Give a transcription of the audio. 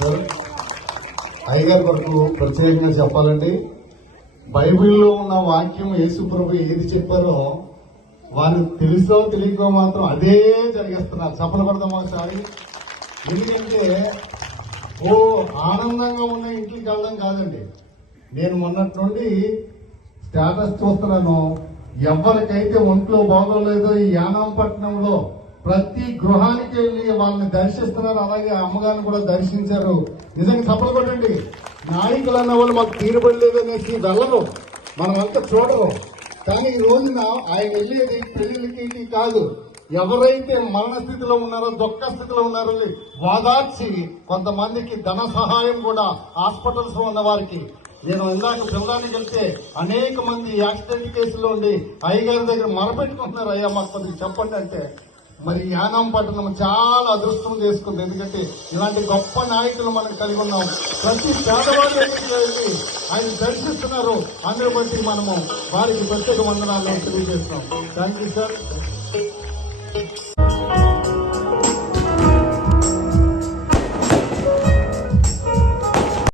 Sir అయ్యగారి వరకు ప్రత్యేకంగా చెప్పాలండి. బైబిల్లో ఉన్న వాక్యం యేసుప్రభు ఏది చెప్పారో వారు తెలుసో తెలియకో మాత్రం అదే జరిగేస్తున్నారు. చప్పలు పడదాం ఒకసారి. ఎందుకంటే ఆనందంగా ఉన్న ఇంటికి వెళ్ళడం కాదండి. నేను మొన్నటి నుండి స్టేటస్ చూస్తున్నాను. ఎవరికైతే ఒంట్లో బాగోలేదో ఈ యానాంపట్నంలో ప్రతి గృహానికి వెళ్ళి వాళ్ళని దర్శిస్తున్నారు. అలాగే అమ్మగారిని కూడా దర్శించారు. నిజంగా చప్పలు కొట్టండి. నాయకులు అన్న వాళ్ళు మాకు తీరుబడలేదు అనేసి వెళ్ళరు, మనం అంతా చూడరు. కానీ ఈ రోజున ఆయన వెళ్ళేది పెళ్లికి కాదు. ఎవరైతే మరణ స్థితిలో ఉన్నారో, దుఃఖ స్థితిలో ఉన్నారో వాదార్చి కొంతమందికి ధన సహాయం కూడా హాస్పిటల్స్ లో ఉన్న వారికి. నేను ఇందాక పిల్లడానికి వెళ్తే అనేక మంది యాక్సిడెంట్ కేసులో ఉండి అయ్యగారి దగ్గర మొరపెట్టుకుంటున్నారు, అయ్యా మాకు కొద్దిగా చెప్పండి అంటే. మరి యానాం పట్టణం చాలా అదృష్టం చేసుకుంది. ఎందుకంటే ఇలాంటి గొప్ప నాయకులు మనం కలిగి ఉన్నాం. ప్రతి పేదవాడి దగ్గరికి వెళ్ళి ఆయన దర్శిస్తున్నారు. అందరూ బట్టి మనము వారికి ప్రత్యేక వందనాలు తెలియజేస్తున్నాం. Thank you sir.